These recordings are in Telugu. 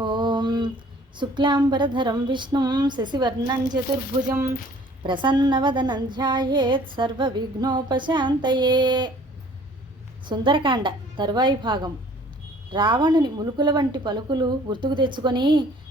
ఓం శుక్లాంబరధరం విష్ణుం శశివర్ణం చతుర్భుజం ప్రసన్నవదనం ధ్యాయేత్ సర్వవిఘ్నోపశాంతయే. సుందరకాండ తరువాయి భాగం. రావణుని ములుకుల వంటి పలుకులు గుర్తుకు తెచ్చుకొని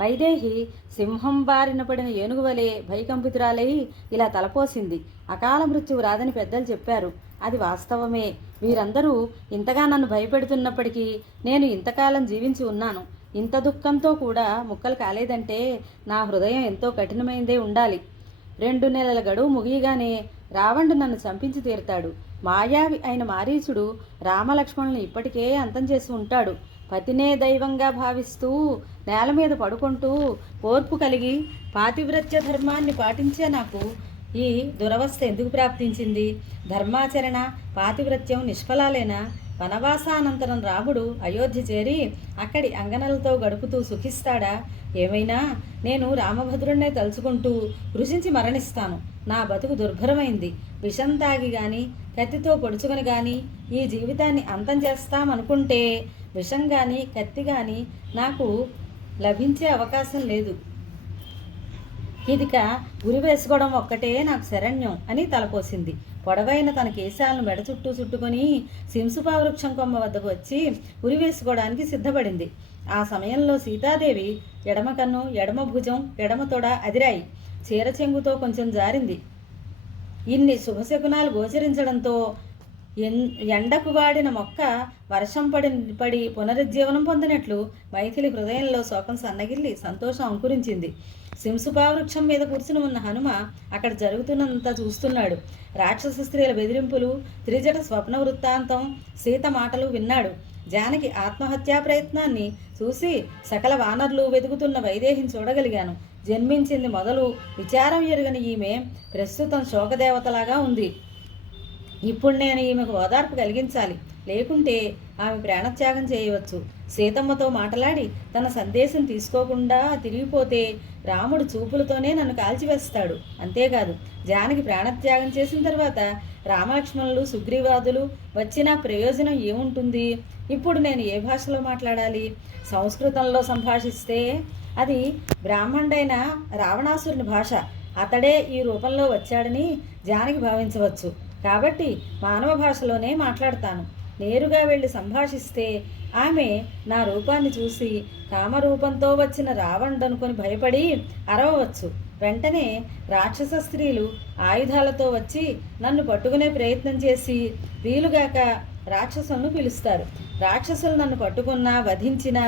వైదేహి సింహం బారిన పడిన ఏనుగు వలె భయకంపితురాలై ఇలా తలపోసింది. అకాల మృత్యువు రాదని పెద్దలు చెప్పారు. అది వాస్తవమే. వీరందరూ ఇంతగా నన్ను భయపెడుతున్నప్పటికీ నేను ఇంతకాలం జీవించి ఉన్నాను. ఇంత దుఃఖంతో కూడా ముక్కలు కాలేదంటే నా హృదయం ఎంతో కఠినమైందే ఉండాలి. 2 నెలల గడువు ముగియగానే రావణుడు నన్ను చంపించి తీరుతాడు. మాయావి అయిన మారీచుడు రామలక్ష్మణుని ఇప్పటికే అంతం చేసి ఉంటాడు. పతినే దైవంగా భావిస్తూ నేల మీద పడుకుంటూ ఓర్పు కలిగి పాతివ్రత్య ధర్మాన్ని పాటించే నాకు ఈ దురవస్థ ఎందుకు ప్రాప్తించింది? ధర్మాచరణ పాతివ్రత్యం నిష్ఫలాలేనా? వనవాసానంతరం రాముడు అయోధ్య చేరి అక్కడి అంగనలతో గడుపుతూ సుఖిస్తాడా? ఏమైనా నేను రామభద్రుణ్ణే తలుచుకుంటూ కృషించి మరణిస్తాను. నా బతుకు దుర్భరమైంది. విషం తాగి గాని కత్తితో పొడుచుకొని గాని ఈ జీవితాన్ని అంతం చేస్తామనుకుంటే విషం గాని కత్తి గాని నాకు లభించే అవకాశం లేదు. ఇదిక ఉరి వేసుకోవడం ఒక్కటే నాకు శరణ్యం అని తలపోసింది. పొడవైన తన కేశాలను మెడ చుట్టూ చుట్టుకొని సింసుపా వృక్షం కొమ్మ వద్దకు వచ్చి ఉరి వేసుకోవడానికి సిద్ధపడింది. ఆ సమయంలో సీతాదేవి ఎడమ కన్ను, ఎడమ భుజం, ఎడమ తొడ అదిరాయి. చీర చెంగుతో కొంచెం జారింది. ఇన్ని శుభశకునాలు గోచరించడంతో ఎండకు వాడిన మొక్క వర్షం పడి పునరుజ్జీవనం పొందినట్లు మైథిలి హృదయంలో శోకం సన్నగిల్లి సంతోషం అంకురించింది. సింసుపా వృక్షం మీద కూర్చుని ఉన్న హనుమ అక్కడ జరుగుతున్నంత చూస్తున్నాడు. రాక్షస స్త్రీల బెదిరింపులు, త్రిజట స్వప్న వృత్తాంతం, సీత మాటలు విన్నాడు. జానకి ఆత్మహత్యా ప్రయత్నాన్ని చూసి సకల వానరులు వెతుకుతున్న వైదేహిని చూడగలిగాను. జన్మించింది మొదలు విచారం ఎరుగని ఈమె ప్రస్తుతం శోకదేవతలాగా ఉంది. ఇప్పుడు నేను ఈమెకు ఓదార్పు కలిగించాలి, లేకుంటే ఆమె ప్రాణత్యాగం చేయవచ్చు. సీతమ్మతో మాట్లాడి తన సందేశం తీసుకోకుండా తిరిగిపోతే రాముడు చూపులతోనే నన్ను కాల్చివేస్తాడు. అంతేకాదు, జానకి ప్రాణత్యాగం చేసిన తర్వాత రామలక్ష్మణులు, సుగ్రీవాదులు వచ్చిన ప్రయోజనం ఏముంటుంది? ఇప్పుడు నేను ఏ భాషలో మాట్లాడాలి? సంస్కృతంలో సంభాషిస్తే అది బ్రాహ్మణుడైన రావణాసురుని భాష. అతడే ఈ రూపంలో వచ్చాడని జానకి భావించవచ్చు. కాబట్టి మానవ భాషలోనే మాట్లాడతాను. నేరుగా వెళ్ళి సంభాషిస్తే ఆమె నా రూపాన్ని చూసి కామరూపంతో వచ్చిన రావణుడనుకొని భయపడి అరవవచ్చు. వెంటనే రాక్షస స్త్రీలు ఆయుధాలతో వచ్చి నన్ను పట్టుకునే ప్రయత్నం చేసి వీలుగాక రాక్షసులను పిలుస్తారు. రాక్షసులు నన్ను పట్టుకున్నా వధించినా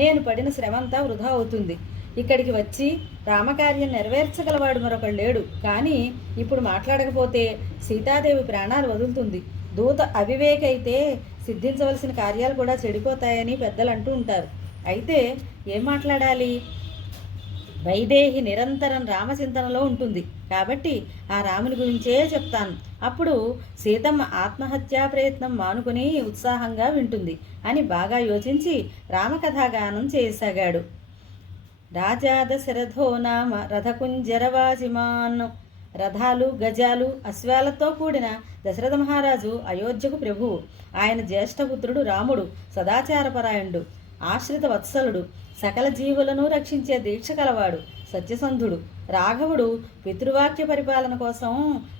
నేను పడిన శ్రమంతా వృధా అవుతుంది. ఇక్కడికి వచ్చి రామకార్యం నెరవేర్చగలవాడు మరొకడు లేడు. కానీ ఇప్పుడు మాట్లాడకపోతే సీతాదేవి ప్రాణాలు వదులుతుంది. దూత అవివేకైతే సిద్ధించవలసిన కార్యాలు కూడా చెడిపోతాయని పెద్దలు అంటూ ఉంటారు. అయితే ఏం మాట్లాడాలి? వైదేహి నిరంతరం రామచింతనలో ఉంటుంది కాబట్టి ఆ రాముని గురించే చెప్తాను. అప్పుడు సీతమ్మ ఆత్మహత్యా ప్రయత్నం మానుకుని ఉత్సాహంగా వింటుంది అని బాగా యోచించి రామకథాగానం చేయసాగాడు. రాజా దశరథో నామ రథకుంజరవాజిమాన్. రథాలు, గజాలు, అశ్వాలతో కూడిన దశరథ మహారాజు అయోధ్యకు ప్రభువు. ఆయన జ్యేష్ఠపుత్రుడు రాముడు సదాచారపరాయణుడు, ఆశ్రిత వత్సలుడు, సకల జీవులను రక్షించే దీక్ష కలవాడు, సత్యసంధుడు. రాఘవుడు పితృవాక్య పరిపాలన కోసం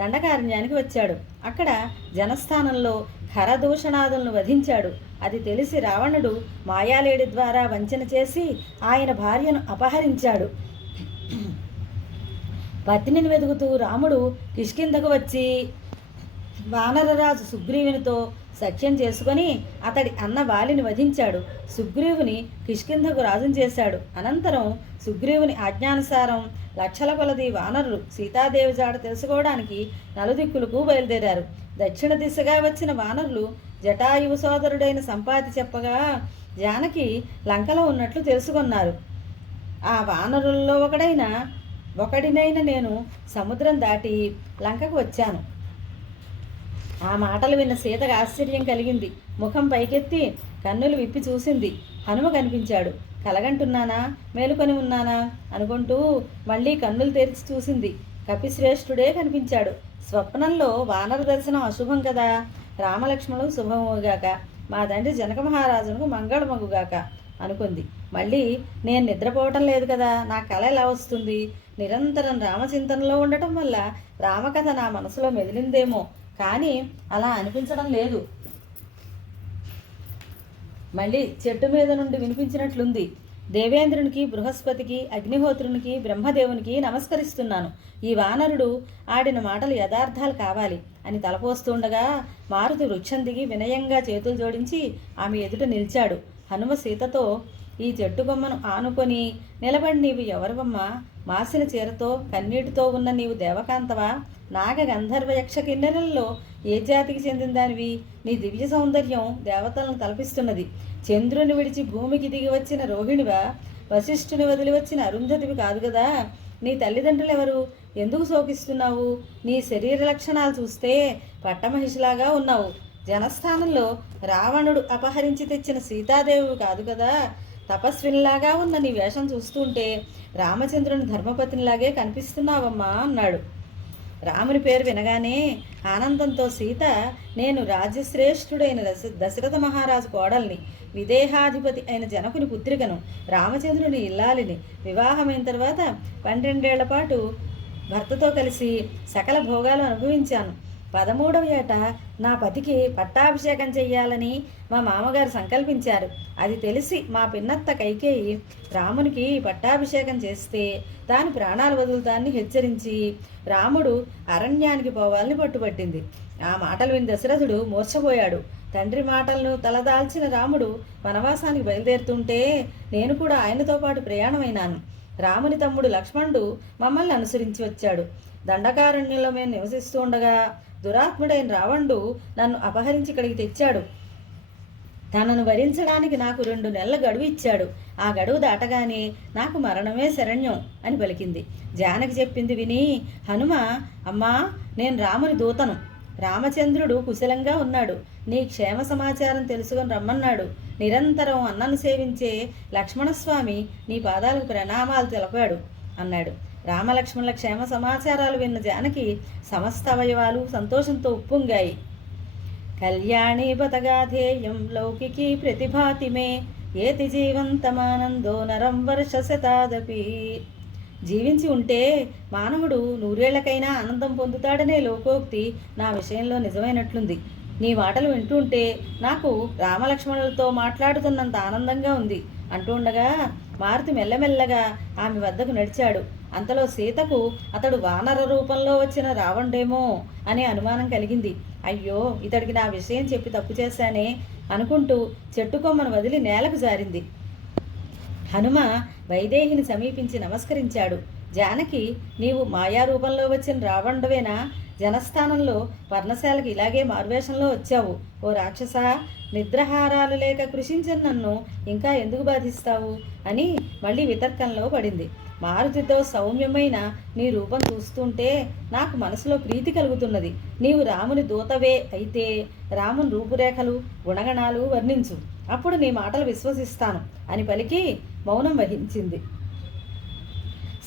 దండకారణ్యానికి వచ్చాడు. అక్కడ జనస్థానంలో ఖరదూషణాదులను వధించాడు. అది తెలిసి రావణుడు మాయాలేడి ద్వారా వంచన చేసి ఆయన భార్యను అపహరించాడు. పత్నిని వెతుకుతూ రాముడు కిష్కింధకు వచ్చి వానరరాజు సుగ్రీవునితో సఖ్యం చేసుకొని అతడి అన్న వాలిని వధించాడు. సుగ్రీవుని కిష్కింధకు రాజును చేశాడు. అనంతరం సుగ్రీవుని ఆజ్ఞానుసారం లక్షల కొలది వానరులు సీతాదేవి జాడ తెలుసుకోవడానికి నలుదిక్కులకు బయలుదేరారు. దక్షిణ దిశగా వచ్చిన వానరులు జటాయువు సోదరుడైన సంపాతి చెప్పగా జానకి లంకలో ఉన్నట్లు తెలుసుకున్నారు. ఆ వానరుల్లో ఒకడినైన నేను సముద్రం దాటి లంకకు వచ్చాను. ఆ మాటలు విన్న సీతకు ఆశ్చర్యం కలిగింది. ముఖం పైకెత్తి కన్నులు విప్పి చూసింది. హనుమ కనిపించాడు. కలగంటున్నానా, మేలుకొని ఉన్నానా అనుకుంటూ మళ్ళీ కన్నులు తెరిచి చూసింది. కపిశ్రేష్ఠుడే కనిపించాడు. స్వప్నంలో వానర దర్శనం అశుభం కదా. రామలక్ష్మణులు శుభమవుగాక, మా తండ్రి జనక మహారాజునకు మంగళమగుగాక అనుకుంది. మళ్ళీ నేను నిద్రపోవటం లేదు కదా, నా కళ ఎలా వస్తుంది? నిరంతరం రామచింతనలో ఉండటం వల్ల రామకథ నా మనసులో మెదిలిందేమో, కానీ అలా అనిపించడం లేదు. మళ్ళీ చెట్టు మీద నుండి వినిపించినట్లుంది. దేవేంద్రునికి, బృహస్పతికి, అగ్నిహోత్రునికి, బ్రహ్మదేవునికి నమస్కరిస్తున్నాను. ఈ వానరుడు ఆడిన మాటలు యథార్థాలు కావాలి అని తలపోస్తుండగా మారుతి వృక్షం దిగి వినయంగా చేతులు జోడించి ఆమె ఎదుట నిలిచాడు. హనుమ సీతతో, ఈ చెట్టు కొమ్మను ఆనుకొని నిలబడి, నీవు ఎవరివమ్మా? మాసిన చీరతో కన్నీటితో ఉన్న నీవు దేవకాంతవా? నాగ గంధర్వ యక్ష కిన్నెరల్లో ఏ జాతికి చెందిన దానివి? నీ దివ్య సౌందర్యం దేవతలను తలపిస్తున్నది. చంద్రుని విడిచి భూమికి దిగి వచ్చిన రోహిణివా? వశిష్ఠుని వదిలి వచ్చిన అరుంధతివి కాదు కదా? నీ తల్లిదండ్రులు ఎవరు? ఎందుకు శోకిస్తున్నావు? నీ శరీర లక్షణాలు చూస్తే పట్టమహిషిలాగా ఉన్నావు. జనస్థానంలో రావణుడు అపహరించి తెచ్చిన సీతాదేవి కాదు కదా? తపస్వినిలాగా ఉన్న నీ వేషం చూస్తుంటే రామచంద్రుని ధర్మపతినిలాగే కనిపిస్తున్నావమ్మా అన్నాడు. రాముని పేరు వినగానే ఆనందంతో సీత, నేను రాజ్యశ్రేష్ఠుడైన దశరథ మహారాజు కోడల్ని, విదేహాధిపతి అయిన జనకుని పుత్రికను, రామచంద్రుని ఇల్లాలిని. వివాహమైన తర్వాత 12 ఏళ్ల పాటు భర్తతో కలిసి సకల భోగాలు అనుభవించాను. 13వ ఏట నా పతికి పట్టాభిషేకం చెయ్యాలని మా మామగారు సంకల్పించారు. అది తెలిసి మా పిన్నత్త కైకేయి రామునికి పట్టాభిషేకం చేస్తే తాను ప్రాణాలు వదులుతాన్ని హెచ్చరించి రాముడు అరణ్యానికి పోవాలని పట్టుబట్టింది. ఆ మాటలు విని దశరథుడు మూర్ఛపోయాడు. తండ్రి మాటలను తలదాల్చిన రాముడు వనవాసానికి బయలుదేరుతుంటే నేను కూడా ఆయనతో పాటు ప్రయాణమైనాను. రాముని తమ్ముడు లక్ష్మణుడు మమ్మల్ని అనుసరించి వచ్చాడు. దండకారణ్యంలో మేము నివసిస్తూ ఉండగా దురాత్ముడైన రావణుడు నన్ను అపహరించి ఇక్కడికి తెచ్చాడు. తనను వరించడానికి నాకు 2 నెలల గడువు ఇచ్చాడు. ఆ గడువు దాటగానే నాకు మరణమే శరణ్యం అని పలికింది. జానకి చెప్పింది విని హనుమ, అమ్మా, నేను రాముని దూతను. రామచంద్రుడు కుశలంగా ఉన్నాడు. నీ క్షేమ సమాచారం తెలుసుకొని రమ్మన్నాడు. నిరంతరం అన్నను సేవించే లక్ష్మణస్వామి నీ పాదాలకు ప్రణామాలు తెలపాడు అన్నాడు. రామలక్ష్మణుల క్షేమ సమాచారాలు విన్న జానకి సమస్త అవయవాలు సంతోషంతో ఉప్పొంగాయి. కళ్యాణి బతగాధేయం లౌకికి ప్రతిభాతి మే ఏతి జీవంతమానందో నరం వర్ష శతాదపి. జీవించి ఉంటే మానవుడు 100 ఏళ్లకైనా ఆనందం పొందుతాడనే లోకోక్తి నా విషయంలో నిజమైనట్లుంది. నీ మాటలు వింటుంటే నాకు రామలక్ష్మణులతో మాట్లాడుతున్నంత ఆనందంగా ఉంది అంటూ ఉండగా మారుతి మెల్లమెల్లగా ఆమె వద్దకు నడిచాడు. అంతలో సీతకు అతడు వానర రూపంలో వచ్చిన రావణుడేమో అనే అనుమానం కలిగింది. అయ్యో, ఇతడికి నా విషయం చెప్పి తప్పు చేశానే అనుకుంటూ చెట్టు కొమ్మను వదిలి నేలకు జారింది. హనుమ వైదేహిని సమీపించి నమస్కరించాడు. జానకి, నీవు మాయారూపంలో వచ్చిన రావణుడవేనా? జనస్థానంలో పర్ణశాలకి ఇలాగే మారువేషంలో వచ్చావు. ఓ రాక్షస, నిద్రహారాలు లేక కృషించిన నన్ను ఇంకా ఎందుకు బాధిస్తావు అని మళ్ళీ వితర్కంలో పడింది. మారుతితో సౌమ్యమైన నీ రూపం చూస్తుంటే నాకు మనసులో ప్రీతి కలుగుతున్నది. నీవు రాముని దూతవే అయితే రాముని రూపురేఖలు, గుణగణాలు వర్ణించు, అప్పుడు నీ మాటలు విశ్వసిస్తాను అని పలికి మౌనం వహించింది.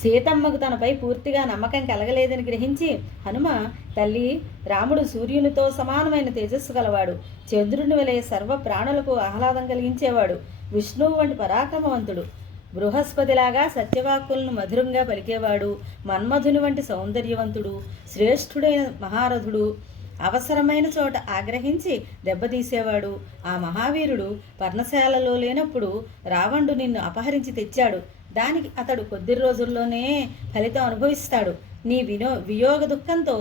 సీతమ్మకు తనపై పూర్తిగా నమ్మకం కలగలేదని గ్రహించి హనుమ, తల్లి, రాముడు సూర్యునితో సమానమైన తేజస్సు గలవాడు. చంద్రుని వలె సర్వ ప్రాణులకు ఆహ్లాదం కలిగించేవాడు. విష్ణువు వంటి పరాక్రమవంతుడు. బృహస్పతిలాగా సత్యవాక్కులను మధురంగా పలికేవాడు. మన్మధుని వంటి సౌందర్యవంతుడు. శ్రేష్ఠుడైన మహారథుడు. అవసరమైన చోట ఆగ్రహించి దెబ్బతీసేవాడు. ఆ మహావీరుడు పర్ణశాలలో లేనప్పుడు రావణుడు నిన్ను అపహరించి తెచ్చాడు. దానికి అతడు కొద్ది రోజుల్లోనే ఫలితం అనుభవిస్తాడు. నీ వియోగ దుఃఖంతో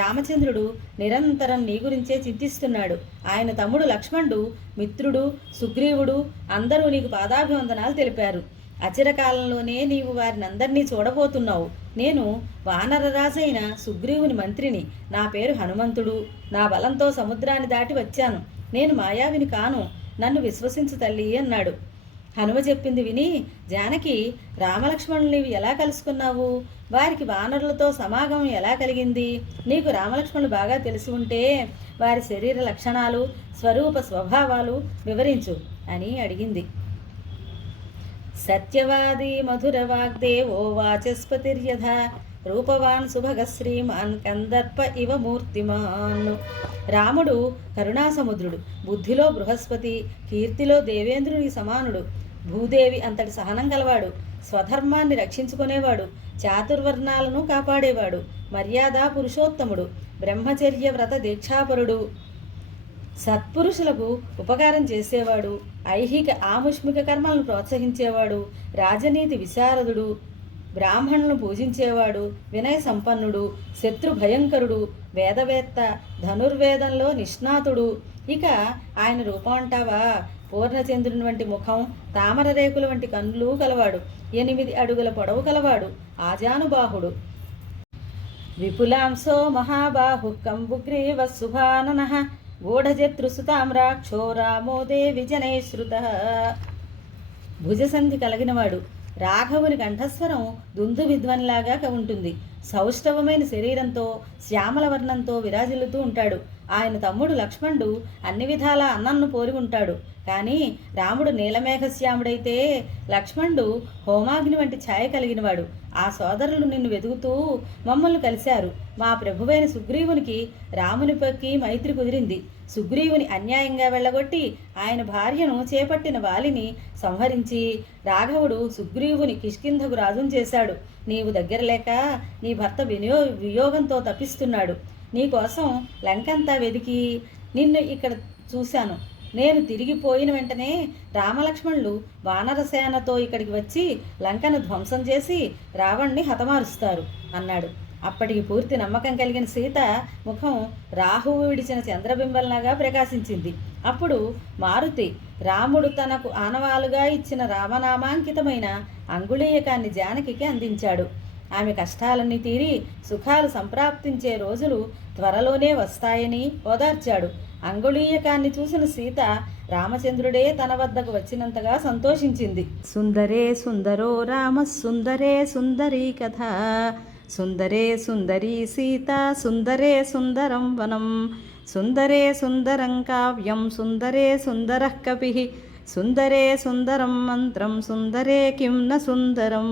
రామచంద్రుడు నిరంతరం నీ గురించే చింతిస్తున్నాడు. ఆయన తమ్ముడు లక్ష్మణుడు, మిత్రుడు, సుగ్రీవుడు అందరూ నీకు పాదాభివందనాలు తెలిపారు. అచిరకాలంలోనే నీవు వారిని అందరినీ చూడబోతున్నావు. నేను వానరరాజైన సుగ్రీవుని మంత్రిని. నా పేరు హనుమంతుడు. నా బలంతో సముద్రాన్ని దాటి వచ్చాను. నేను మాయావిని కాను. నన్ను విశ్వసించు తల్లి అన్నాడు. హనుమ చెప్పింది విని జానకి, రామలక్ష్మణులు ఎలా కలుసుకున్నావు? వారికి వానరులతో సమాగమం ఎలా కలిగింది? నీకు రామలక్ష్మణులు బాగా తెలిసి ఉంటే వారి శరీర లక్షణాలు, స్వరూప స్వభావాలు వివరించు అని అడిగింది. సత్యవాది మధుర వాగ్దేవో వాచస్పతిర్యథ రూపవాన్ సుభగ శ్రీమాన్ కందర్ప ఇవ మూర్తిమాన్. రాముడు కరుణాసముద్రుడు. బుద్ధిలో బృహస్పతి, కీర్తిలో దేవేంద్రునికి సమానుడు. భూదేవి అంతటి సహనం గలవాడు, స్వధర్మాన్ని రక్షించుకునేవాడు, చాతుర్వర్ణాలను కాపాడేవాడు, మర్యాద పురుషోత్తముడు, బ్రహ్మచర్య వ్రత దీక్షాపరుడు, సత్పురుషులకు ఉపకారం చేసేవాడు, ఐహిక ఆముష్మిక కర్మలను ప్రోత్సహించేవాడు, రాజనీతి విశారదుడు, బ్రాహ్మణులను పూజించేవాడు, వినయ సంపన్నుడు, శత్రు భయంకరుడు, వేదవేత్త, ధనుర్వేదంలో నిష్ణాతుడు. ఇక ఆయన రూపం అంటావా? పూర్ణచంద్రుని వంటి ముఖం, తామర రేకుల వంటి కన్నులు కలవాడు, 8 అడుగుల పొడవు కలవాడు, ఆజానుబాహుడు, విపులాంశో మహాబాహు కంబుగ్రీవ సుభానన గూఢజతృసుతామ్రాక్షో రామోదే విజనైశ్రుత. భుజసంధి కలిగినవాడు. రాఘవుని కంఠస్వరం దుందు విద్వన్లాగా ఉంటుంది. సౌష్ఠవమైన శరీరంతో శ్యామల వర్ణంతో విరాజిల్లుతూ ఉంటాడు. ఆయన తమ్ముడు లక్ష్మణుడు అన్ని విధాలా అన్నన్ను పోలి ఉంటాడు. కానీ రాముడు నీలమేఘశ్యాముడైతే లక్ష్మణుడు హోమాగ్ని వంటి ఛాయ కలిగినవాడు. ఆ సోదరులు నిన్ను వెతుకుతూ మమ్మల్ని కలిశారు. మా ప్రభువైన సుగ్రీవునికి రామునిపైకి మైత్రి కుదిరింది. సుగ్రీవుని అన్యాయంగా వెళ్ళగొట్టి ఆయన భార్యను చేపట్టిన వాలిని సంహరించి రాఘవుడు సుగ్రీవుని కిష్కింధకు రాజును చేశాడు. నీవు దగ్గర లేక నీ భర్త వియోగంతో తప్పిస్తున్నాడు. నీకోసం లంకంతా వెతికి నిన్ను ఇక్కడ చూశాను. నేను తిరిగిపోయిన వెంటనే రామలక్ష్మణులు వానరసేనతో ఇక్కడికి వచ్చి లంకను ధ్వంసం చేసి రావణ్ణి హతమారుస్తారు అన్నాడు. అప్పటికి పూర్తి నమ్మకం కలిగిన సీత ముఖం రాహువు విడిచిన చంద్రబింబల్లాగా ప్రకాశించింది. అప్పుడు మారుతి రాముడు తనకు ఆనవాలుగా ఇచ్చిన రామనామాంకితమైన అంగుళీయకాన్ని జానకికి అందించాడు. ఆమె కష్టాలన్నీ తీరి సుఖాలు సంప్రాప్తించే రోజులు త్వరలోనే వస్తాయని ఓదార్చాడు. అంగుళీయకాన్ని చూసిన సీత రామచంద్రుడే తన వద్దకు వచ్చినంతగా సంతోషించింది. సుందరే సుందరో రామ సుందరే సుందరీ కథ, సుందరే సుందరీ సీత, సుందరే సుందరం వనం, సుందరే సుందరం కావ్యం, సుందరే సుందరః కపిః, సుందరే సుందరం మంత్రం, సుందరే కిం న సుందరం.